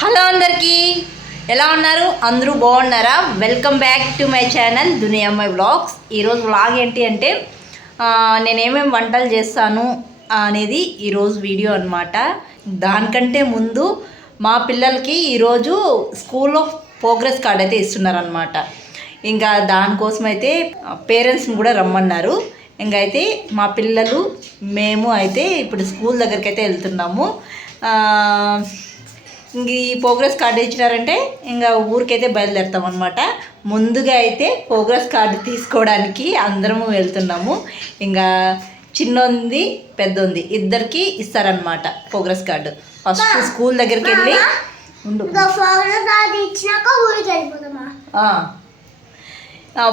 Hello అందరికీ, ఎలా ఉన్నారు? అందరూ బాగున్నారా? Welcome back to my channel దునియమ్మాయి వ్లాగ్స్. ఈరోజు వ్లాగ్ ఏంటి అంటే నేనేమేమి వంటలు చేస్తాను అనేది ఈరోజు వీడియో అనమాట. దానికంటే ముందు మా పిల్లలకి ఈరోజు స్కూల్లో ప్రోగ్రెస్ కార్డ్ అయితే ఇస్తున్నారనమాట. ఇంకా దానికోసం అయితే పేరెంట్స్ని కూడా రమ్మన్నారు. ఇంకైతే మా పిల్లలు మేము అయితే ఇప్పుడు స్కూల్ దగ్గరికి అయితే వెళ్తున్నాము. ఇంక ఈ ప్రోగ్రెస్ కార్డు ఇచ్చినారంటే ఇంకా ఊరికైతే బయలుదేరుతాం అనమాట. ముందుగా అయితే ప్రోగ్రెస్ కార్డు తీసుకోవడానికి అందరము వెళ్తున్నాము. ఇంకా చిన్నది పెద్దది ఇద్దరికి ఇస్తారనమాట ప్రోగ్రెస్ కార్డు. ఫస్ట్ స్కూల్ దగ్గరికి వెళ్ళి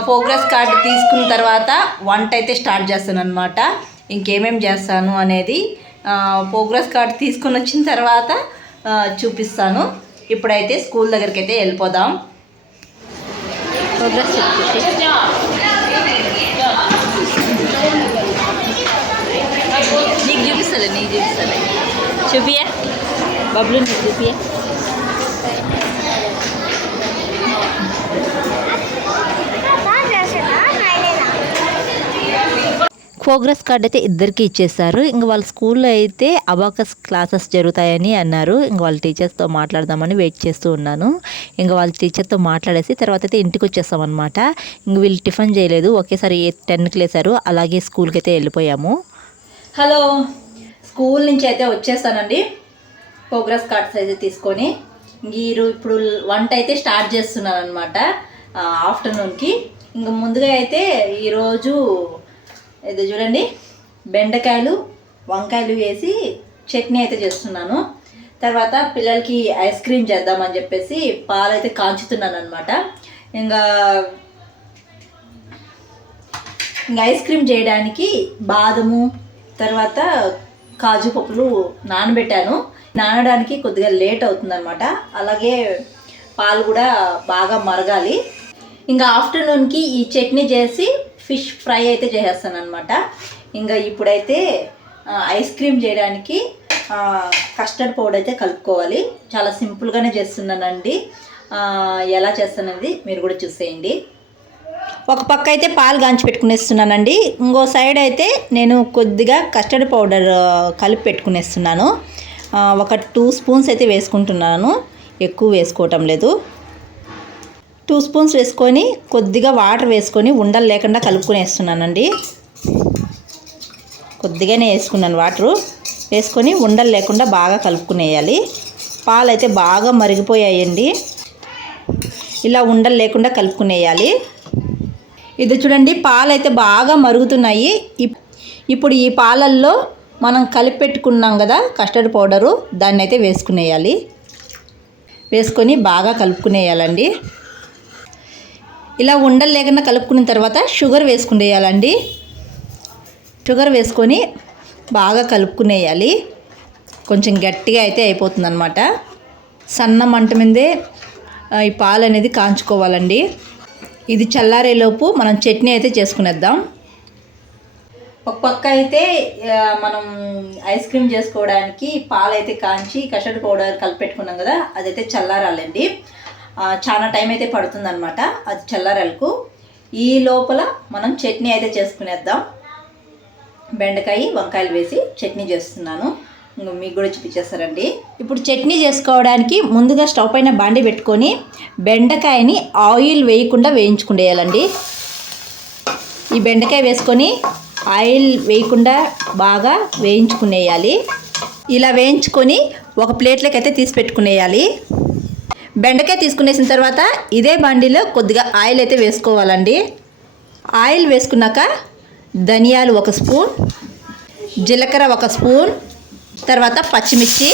ప్రోగ్రెస్ కార్డు తీసుకున్న తర్వాత వంట అయితే స్టార్ట్ చేస్తాను అనమాట. ఇంకేమేమి చేస్తాను అనేది ప్రోగ్రెస్ కార్డు తీసుకొని వచ్చిన తర్వాత చూపిస్తాను. ఇప్పుడైతే స్కూల్ దగ్గరికి అయితే వెళ్ళిపోదాం. ప్రోగ్రెస్ నీకు చూపిస్తాలే చూపియా బబ్లు, నీకు చూపియా. ప్రోగ్రెస్ కార్డ్ అయితే ఇద్దరికి ఇచ్చేస్తారు. ఇంక వాళ్ళ స్కూల్లో అయితే అబాకస్ క్లాసెస్ జరుగుతాయని అన్నారు. ఇంక వాళ్ళ టీచర్స్తో మాట్లాడదామని వెయిట్ చేస్తూ ఉన్నాను. ఇంక వాళ్ళ టీచర్తో మాట్లాడేసి తర్వాత అయితే ఇంటికి వచ్చేస్తామన్నమాట. ఇంక వీళ్ళు టిఫిన్ చేయలేదు, ఒకేసారి 10కి లేసారు. అలాగే స్కూల్కి అయితే వెళ్ళిపోయాము. హలో, స్కూల్ నుంచి అయితే వచ్చేస్తానండి ప్రోగ్రెస్ కార్డ్స్ అయితే తీసుకొని. ఇప్పుడు వంట అయితే స్టార్ట్ చేస్తున్నాను అనమాట ఆఫ్టర్నూన్కి. ఇంక ముందుగా అయితే ఈరోజు ఇది చూడండి, బెండకాయలు వంకాయలు వేసి చట్నీ అయితే చేస్తున్నాను. తర్వాత పిల్లలకి ఐస్ క్రీమ్ చేద్దామని చెప్పేసి పాలైతే కాంచుతున్నాను అనమాట. ఇంకా ఐస్ క్రీమ్ చేయడానికి బాదము తర్వాత కాజు పప్పులు నానబెట్టాను. నానడానికి కొద్దిగా లేట్ అవుతుందన్నమాట. అలాగే పాలు కూడా బాగా మరగాలి. ఇంకా ఆఫ్టర్నూన్కి ఈ చట్నీ చేసి ఫిష్ ఫ్రై అయితే చేసేస్తాను అనమాట. ఇంకా ఇప్పుడైతే ఐస్ క్రీమ్ చేయడానికి కస్టర్డ్ పౌడర్ అయితే కలుపుకోవాలి. చాలా సింపుల్గానే చేస్తున్నానండి. ఎలా చేస్తానది మీరు కూడా చూసేయండి. ఒక పక్క అయితే పాలు గాంచి పెట్టుకునేస్తున్నానండి. ఇంకో సైడ్ అయితే నేను కొద్దిగా కస్టర్డ్ పౌడర్ కలిపి పెట్టుకునేస్తున్నాను. ఒక 2 స్పూన్స్ అయితే వేసుకుంటున్నాను, ఎక్కువ వేసుకోవటం లేదు. 2 స్పూన్స్ వేసుకొని కొద్దిగా వాటర్ వేసుకొని ఉండలు లేకుండా కలుపుకునేస్తున్నానండి. కొద్దిగానే వేసుకున్నాను వాటరు వేసుకొని ఉండలు లేకుండా బాగా కలుపుకునేయాలి. పాలు అయితే బాగా మరిగిపోయాయండి. ఇలా ఉండలు లేకుండా కలుపుకునేయాలి. ఇది చూడండి, పాలు అయితే బాగా మరుగుతున్నాయి. ఇప్పుడు ఈ పాలల్లో మనం కలిపి పెట్టుకున్నాం కదా కస్టర్డ్ పౌడరు, దాన్ని అయితే వేసుకునేయాలి. వేసుకొని బాగా కలుపుకునేయాలండి. ఇలా ఉండలు లేకుండా కలుపుకున్న తర్వాత షుగర్ వేసుకునేయాలండి. షుగర్ వేసుకొని బాగా కలుపుకునేయాలి. కొంచెం గట్టిగా అయితే అయిపోతుంది అనమాట. సన్న మంట మీదే ఈ పాలు అనేది కాంచుకోవాలండి. ఇది చల్లారేలోపు మనం చట్నీ అయితే చేసుకునేద్దాం. ఒక పక్క అయితే మనం ఐస్ క్రీమ్ చేసుకోవడానికి పాలు అయితే కాంచి కస్టర్డ్ పౌడర్ కలిపి పెట్టుకున్నాం కదా, అదైతే చల్లారాలండి. చాలా టైం అయితే పడుతుంది అనమాట అది చల్లారలకు. ఈ లోపల మనం చట్నీ అయితే చేసుకునేద్దాం. బెండకాయ వంకాయలు వేసి చట్నీ చేస్తున్నాను. మీకు కూడా చూపించేస్తారండి. ఇప్పుడు చట్నీ చేసుకోవడానికి ముందుగా స్టవ్ పైన బాండి పెట్టుకొని బెండకాయని ఆయిల్ వేయకుండా వేయించుకునేయాలండి. ఈ బెండకాయ వేసుకొని ఆయిల్ వేయకుండా బాగా వేయించుకునేయాలి. ఇలా వేయించుకొని ఒక ప్లేట్లోకి అయితే తీసి పెట్టుకునేయాలి. బెండకాయ తీసుకునేసిన తర్వాత ఇదే బండిలో కొద్దిగా ఆయిల్ అయితే వేసుకోవాలండి. ఆయిల్ వేసుకున్నాక ధనియాలు 1 స్పూన్, జీలకర్ర 1 స్పూన్, తర్వాత పచ్చిమిర్చి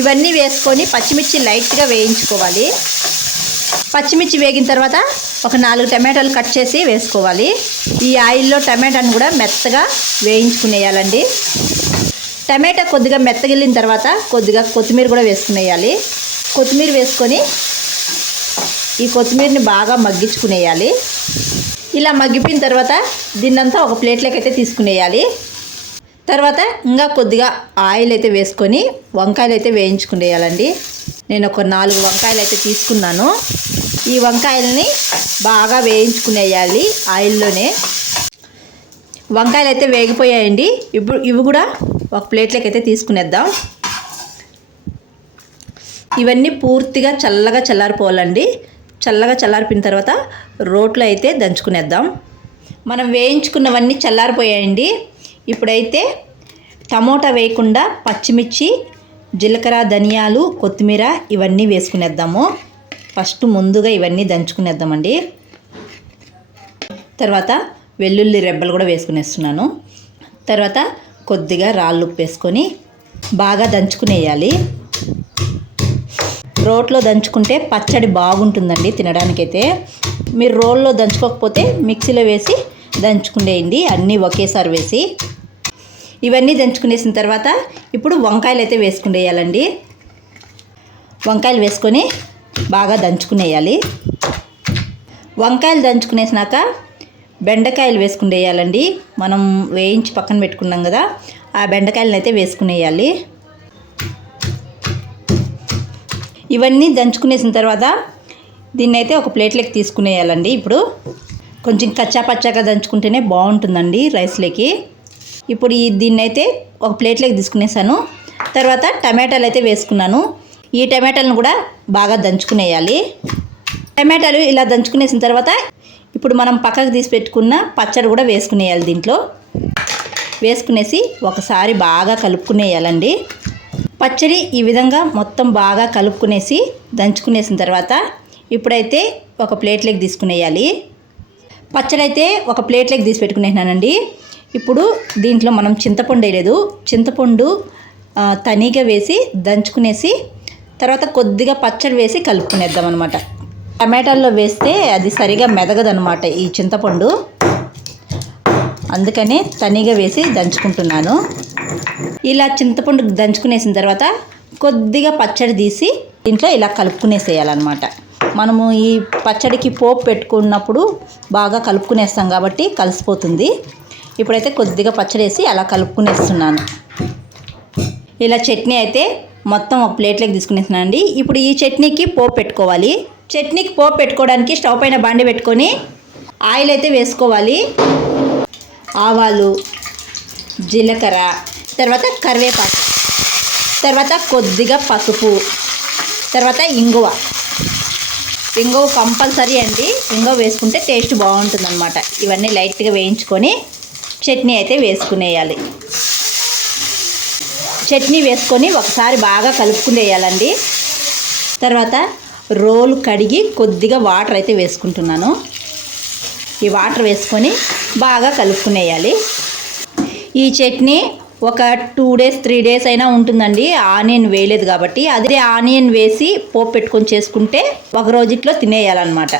ఇవన్నీ వేసుకొని పచ్చిమిర్చి లైట్గా వేయించుకోవాలి. పచ్చిమిర్చి వేగిన తర్వాత ఒక 4 టమాటాలు కట్ చేసి వేసుకోవాలి. ఈ ఆయిల్లో టమాటాను కూడా మెత్తగా వేయించుకునేయాలండి. టమాటా కొద్దిగా మెత్తగిల్లిన తర్వాత కొద్దిగా కొత్తిమీర కూడా వేసుకునేయాలి. కొత్తిమీర వేసుకొని ఈ కొత్తిమీరని బాగా మగ్గించుకునేయాలి. ఇలా మగ్గిపోయిన తర్వాత దీన్నంతా ఒక ప్లేట్లోకి అయితే తీసుకునేయాలి. తర్వాత ఇంకా కొద్దిగా ఆయిల్ అయితే వేసుకొని వంకాయలు అయితే వేయించుకునేయాలండి. నేను ఒక 4 వంకాయలు అయితే తీసుకున్నాను. ఈ వంకాయలని బాగా వేయించుకునేయాలి ఆయిల్లోనే. వంకాయలు అయితే వేగిపోయాయండి. ఇప్పుడు ఇవి కూడా ఒక ప్లేట్లోకి అయితే తీసుకునేద్దాం. ఇవన్నీ పూర్తిగా చల్లగా చల్లారిపోవాలండి. చల్లగా చల్లారిపోయిన తర్వాత రోట్లో అయితే దంచుకునేద్దాం. మనం వేయించుకున్నవన్నీ చల్లారిపోయాయండి. ఇప్పుడైతే టమోటా వేయకుండా పచ్చిమిర్చి, జీలకర్ర, ధనియాలు, కొత్తిమీర ఇవన్నీ వేసుకునేద్దాము. ఫస్ట్ ముందుగా ఇవన్నీ దంచుకునేద్దామండి. తర్వాత వెల్లుల్లి రెబ్బలు కూడా వేసుకునేస్తున్నాను. తర్వాత కొద్దిగా రాళ్ళుప్పు వేసుకొని బాగా దంచుకునేయాలి. రోట్లో దంచుకుంటే పచ్చడి బాగుంటుందండి తినడానికైతే. మీరు రోల్లో దంచుకోకపోతే మిక్సీలో వేసి దంచుకునేయండి, అన్నీ ఒకేసారి వేసి. ఇవన్నీ దంచుకునేసిన తర్వాత ఇప్పుడు వంకాయలు అయితే వేసుకునేయాలండి. వంకాయలు వేసుకొని బాగా దంచుకునేయాలి. వంకాయలు దంచుకునేసినాక బెండకాయలు వేసుకునేయాలండి. మనం వేయించి పక్కన పెట్టుకున్నాం కదా, ఆ బెండకాయలను అయితే వేసుకునేయాలి. ఇవన్నీ దంచుకునేసిన తర్వాత దీన్ని అయితే ఒక ప్లేట్లోకి తీసుకునేయాలండి. ఇప్పుడు కొంచెం కచ్చా పచ్చాగా దంచుకుంటేనే బాగుంటుందండి రైస్లోకి. ఇప్పుడు దీన్ని అయితే ఒక ప్లేట్లోకి తీసుకునేసాను. తర్వాత టమాటాలు అయితే వేసుకున్నాను. ఈ టమాటాలను కూడా బాగా దంచుకునేయాలి. టమాటాలు ఇలా దంచుకునేసిన తర్వాత ఇప్పుడు మనం పక్కకు తీసి పెట్టుకున్న పచ్చడి కూడా వేసుకునేయాలి. దీంట్లో వేసుకునేసి ఒకసారి బాగా కలుపుకునేయాలండి. పచ్చడి ఈ విధంగా మొత్తం బాగా కలుపుకునేసి దంచుకునేసిన తర్వాత ఇప్పుడైతే ఒక ప్లేట్లోకి తీసుకునేయాలి. పచ్చడి అయితే ఒక ప్లేట్లోకి తీసి పెట్టుకునేసానండి. ఇప్పుడు దీంట్లో మనం చింతపండు వేయలేదు. చింతపండు తనీగా వేసి దంచుకునేసి తర్వాత కొద్దిగా పచ్చడి వేసి కలుపుకునేద్దాం అనమాట. టమాటాల్లో వేస్తే అది సరిగా మెదగదనమాట ఈ చింతపండు, అందుకనే తనీగా వేసి దంచుకుంటున్నాను. ఇలా చింతపండు దంచుకునేసిన తర్వాత కొద్దిగా పచ్చడి తీసి దీంట్లో ఇలా కలుపుకునేసేయాలన్నమాట. మనము ఈ పచ్చడికి పోపు పెట్టుకున్నప్పుడు బాగా కలుపుకునేస్తాం కాబట్టి కలిసిపోతుంది. ఇప్పుడైతే కొద్దిగా పచ్చడి వేసి అలా కలుపుకునేస్తున్నాను. ఇలా చట్నీ అయితే మొత్తం ఒక ప్లేట్లోకి తీసుకునేస్తున్నాను అండి. ఇప్పుడు ఈ చట్నీకి పోపు పెట్టుకోవాలి. చట్నీకి పోపు పెట్టుకోవడానికి స్టవ్ పైన బాండి పెట్టుకొని ఆయిల్ అయితే వేసుకోవాలి. ఆవాలు, జీలకర్ర, తర్వాత కరివేపాకు, తర్వాత కొద్దిగా పసుపు, తర్వాత ఇంగువ కంపల్సరీ అండి. ఇంగువ వేసుకుంటే టేస్ట్ బాగుంటుంది అనమాట. ఇవన్నీ లైట్గా వేయించుకొని చట్నీ అయితే వేసుకునేయాలి. చట్నీ వేసుకొని ఒకసారి బాగా కలుపుకునేయాలండి. తర్వాత రోలు కడిగి కొద్దిగా వాటర్ అయితే వేసుకుంటున్నాను. ఈ వాటర్ వేసుకొని బాగా కలుపుకునేయాలి. ఈ చట్నీ ఒక 2 days 3 days అయినా ఉంటుందండి. ఆనియన్ వేయలేదు కాబట్టి. అదే ఆనియన్ వేసి పోపు పెట్టుకొని చేసుకుంటే ఒక రోజుట్లో తినేయాలన్నమాట.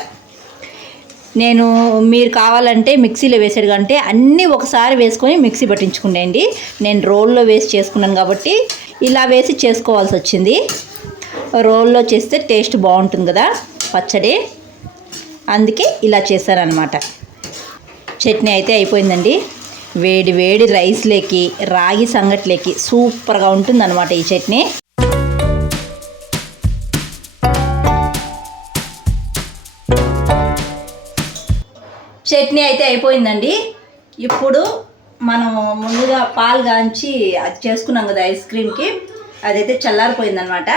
మీరు కావాలంటే మిక్సీలో వేసాడు కంటే అన్నీ ఒకసారి వేసుకొని మిక్సీ పట్టించుకునేయండి. నేను రోల్లో వేసి చేసుకున్నాను కాబట్టి ఇలా వేసి చేసుకోవాల్సి వచ్చింది. రోల్లో చేస్తే టేస్ట్ బాగుంటుంది కదా పచ్చడి, అందుకే ఇలా చేశారనమాట. చట్నీ అయితే అయిపోయిందండి. వేడి వేడి రైస్లోకి, రాగి సంగట్లోకి సూపర్గా ఉంటుందన్నమాట ఈ చట్నీ. చట్నీ అయితే అయిపోయిందండి. ఇప్పుడు మనం ముందుగా పాలు కాంచి అది చేసుకున్నాం కదా ఐస్ క్రీమ్కి, అదైతే చల్లారిపోయిందనమాట.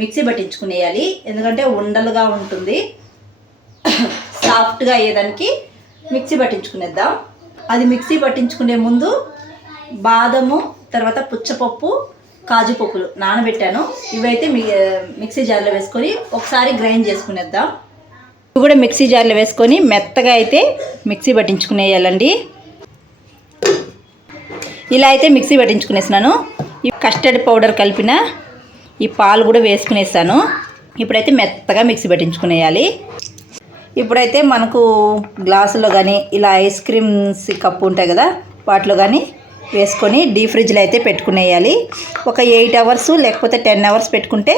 మిక్సీ పట్టించుకునేయాలి, ఎందుకంటే ఉండలుగా ఉంటుంది. సాఫ్ట్గా అయ్యేదానికి మిక్సీ పట్టించుకునేద్దాం. అది మిక్సీ పట్టించుకునే ముందు బాదము, తర్వాత పుచ్చపప్పు, కాజు పప్పులు నానబెట్టాను. ఇవైతే మిక్సీ జార్లో వేసుకొని ఒకసారి గ్రైండ్ చేసుకునేద్దాం. ఇవి కూడా మిక్సీ జార్లో వేసుకొని మెత్తగా అయితే మిక్సీ పట్టించుకునేయాలండి. ఇలా అయితే మిక్సీ పట్టించుకునేసినాను. ఈ కస్టర్డ్ పౌడర్ కలిపిన ఈ పాలు కూడా వేసుకునేసాను. ఇప్పుడైతే మెత్తగా మిక్సీ పట్టించుకునేయాలి. ఇప్పుడైతే మనకు గ్లాసులో కానీ ఇలా ఐస్ క్రీమ్స్ కప్పు ఉంటాయి కదా, వాటిలో కానీ వేసుకొని డీప్ ఫ్రిడ్జ్లో అయితే పెట్టుకునేయాలి. ఒక 8 hours లేకపోతే 10 hours పెట్టుకుంటే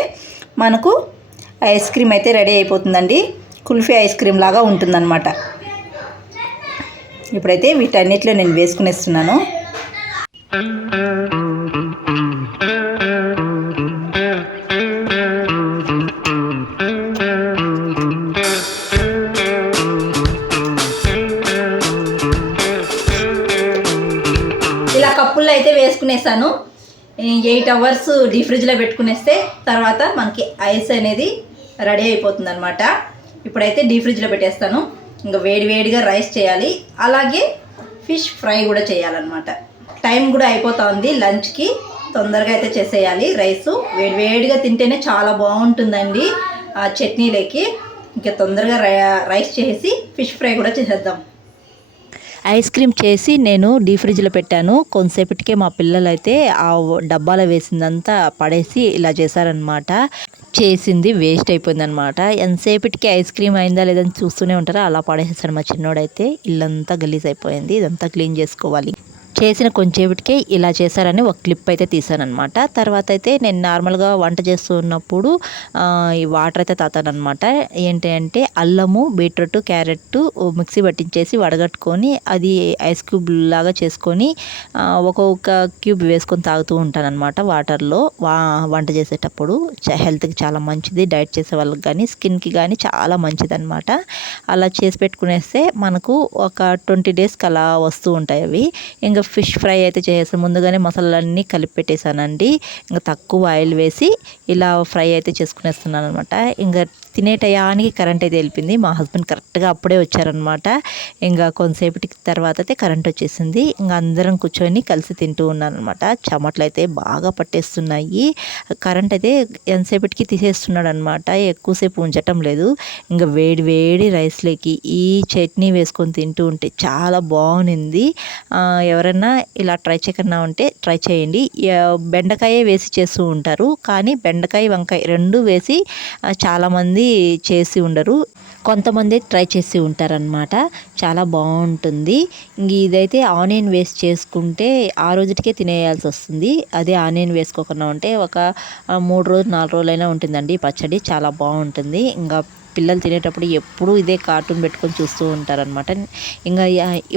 మనకు ఐస్ క్రీమ్ అయితే రెడీ అయిపోతుందండి. కుల్ఫీ ఐస్ క్రీమ్ లాగా ఉంటుందన్నమాట. ఇప్పుడైతే వీటన్నిటిలో నేను వేసుకునేస్తున్నాను. చేసుకునేసాను. 8 అవర్స్ డీ ఫ్రిడ్జ్లో పెట్టుకునేస్తే తర్వాత మనకి ఐస్ అనేది రెడీ అయిపోతుంది అనమాట. ఇప్పుడైతే డీ ఫ్రిడ్జ్లో పెట్టేస్తాను. ఇంకా వేడివేడిగా రైస్ చేయాలి, అలాగే ఫిష్ ఫ్రై కూడా చేయాలన్నమాట. టైం కూడా అయిపోతుంది లంచ్కి, తొందరగా అయితే చేసేయాలి. రైసు వేడివేడిగా తింటేనే చాలా బాగుంటుందండి ఆ చట్నీలోకి. ఇంకా తొందరగా రైస్ చేసి ఫిష్ ఫ్రై కూడా చేసేద్దాం. ఐస్ క్రీమ్ చేసి నేను డీ ఫ్రిడ్జ్లో పెట్టాను. కొంతసేపటికే మా పిల్లలు అయితే ఆ డబ్బాలో వేసిందంతా పడేసి ఇలా చేశారనమాట. చేసింది వేస్ట్ అయిపోయిందనమాట. ఎంతసేపటికి ఐస్ క్రీమ్ అయిందా లేదని చూస్తూనే ఉంటారా, అలా పడేసేసాడు మా చిన్నోడైతే. ఇల్లంతా గలీజ్ అయిపోయింది, ఇదంతా క్లీన్ చేసుకోవాలి. చేసిన కొంచెంసేపటికే ఇలా చేశారని ఒక క్లిప్ అయితే తీసానమాట. తర్వాత అయితే నేను నార్మల్గా వంట చేస్తున్నప్పుడు ఈ వాటర్ అయితే తాతానమాట. ఏంటి అంటే అల్లము, బీట్రూట్, క్యారెట్ మిక్సీ పట్టించేసి వడగట్టుకొని అది ఐస్ క్యూబ్ లాగా చేసుకొని ఒక్కొక్క క్యూబ్ వేసుకొని తాగుతూ ఉంటానన్నమాట వాటర్లో వంట చేసేటప్పుడు. హెల్త్కి చాలా మంచిది, డైట్ చేసే వాళ్ళకి కానీ స్కిన్కి కానీ చాలా మంచిదన్నమాట. అలా చేసి పెట్టుకునేస్తే మనకు ఒక 20 డేస్కి అలా వస్తూ ఉంటాయి అవి. ఇంకా ఫిష్ ఫ్రై అయితే చేసేసాను. ముందుగానే మసాలాలన్నీ కలిపి పెట్టేశానండి. ఇంకా తక్కువ ఆయిల్ వేసి ఇలా ఫ్రై అయితే చేసుకునేస్తున్నాను అనమాట. ఇంకా తినే టయానికి కరెంట్ అయితే వెళ్ళిపోయింది. మా హస్బెండ్ కరెక్ట్గా అప్పుడే వచ్చారనమాట. ఇంకా కొంతసేపటి తర్వాత అయితే కరెంట్ వచ్చేసింది. ఇంకా అందరం కూర్చొని కలిసి తింటూ ఉన్నాను అనమాట. చెమటలు అయితే బాగా పట్టేస్తున్నాయి. కరెంట్ అయితే ఎంతసేపటికి తీసేస్తున్నాడు అనమాట, ఎక్కువసేపు ఉంచటం లేదు. ఇంకా వేడి వేడి రైస్లోకి ఈ చట్నీ వేసుకొని తింటూ ఉంటే చాలా బాగుంది. ఎవరైనా ఇలా ట్రై చేయకుండా ఉంటే ట్రై చేయండి. బెండకాయ వేసి చేస్తూ ఉంటారు, కానీ బెండకాయ వంకాయ రెండు వేసి చాలామంది చేసి ఉండరు, కొంతమంది ట్రై చేసి ఉంటారనమాట. చాలా బాగుంటుంది. ఇంక ఇదైతే ఆనియన్ వేసి చేసుకుంటే ఆ రోజుటికే తినేయాల్సి వస్తుంది. అదే ఆనియన్ వేసుకోకుండా ఉంటే ఒక 3 రోజులు 4 రోజులైనా ఉంటుందండి పచ్చడి. చాలా బాగుంటుంది. ఇంకా పిల్లలు తినేటప్పుడు ఎప్పుడూ ఇదే కార్టూన్ పెట్టుకొని చూస్తూ ఉంటారనమాట. ఇంకా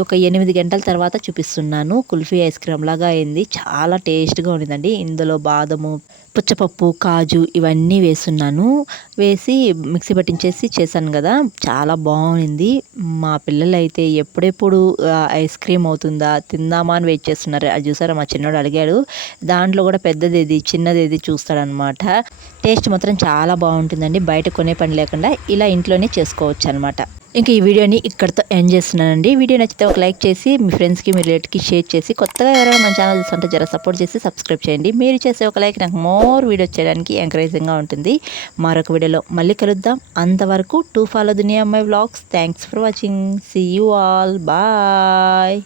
ఒక 8 గంటల తర్వాత చూపిస్తున్నాను. కుల్ఫీ ఐస్ క్రీమ్ లాగా అయింది, చాలా టేస్ట్గా ఉండిందండి. ఇందులో బాదము, పుచ్చపప్పు, కాజు ఇవన్నీ వేస్తున్నాను. వేసి మిక్సీ పట్టించేసి చేశాను కదా, చాలా బాగుంది. మా పిల్లలు అయితే ఎప్పుడెప్పుడు ఐస్ క్రీమ్ అవుతుందా తిందామా అని వెయిట్ చేస్తున్నారు. అది చూసారా, మా చిన్నోడు అడిగాడు. దాంట్లో కూడా పెద్దదేది చిన్నదేది చూస్తాడనమాట. టేస్ట్ మాత్రం చాలా బాగుంటుందండి. బయట కొనే పని లేకుండా ఇలా ఇంట్లోనే చేసుకోవచ్చు అనమాట. ఇంకా ఈ వీడియోని ఇక్కడితో ఎండ్ చేస్తున్నానండి. వీడియో నచ్చితే ఒక లైక్ చేసి మీ ఫ్రెండ్స్కి, మీ రిలేటివ్కి షేర్ చేసి, కొత్తగా ఎవరైనా మన ఛానల్ చూస్తుంటే జర సపోర్ట్ చేసి సబ్స్క్రైబ్ చేయండి. మీరు చేసే ఒక లైక్ నాకు మోర్ వీడియోస్ చేయడానికి ఎంకరేజింగ్గా ఉంటుంది. మరొక వీడియోలో మళ్ళీ కలుద్దాం. అంతవరకు టు ఫాలో దునియా మై vlogs. Thanks for watching. See you all. Bye.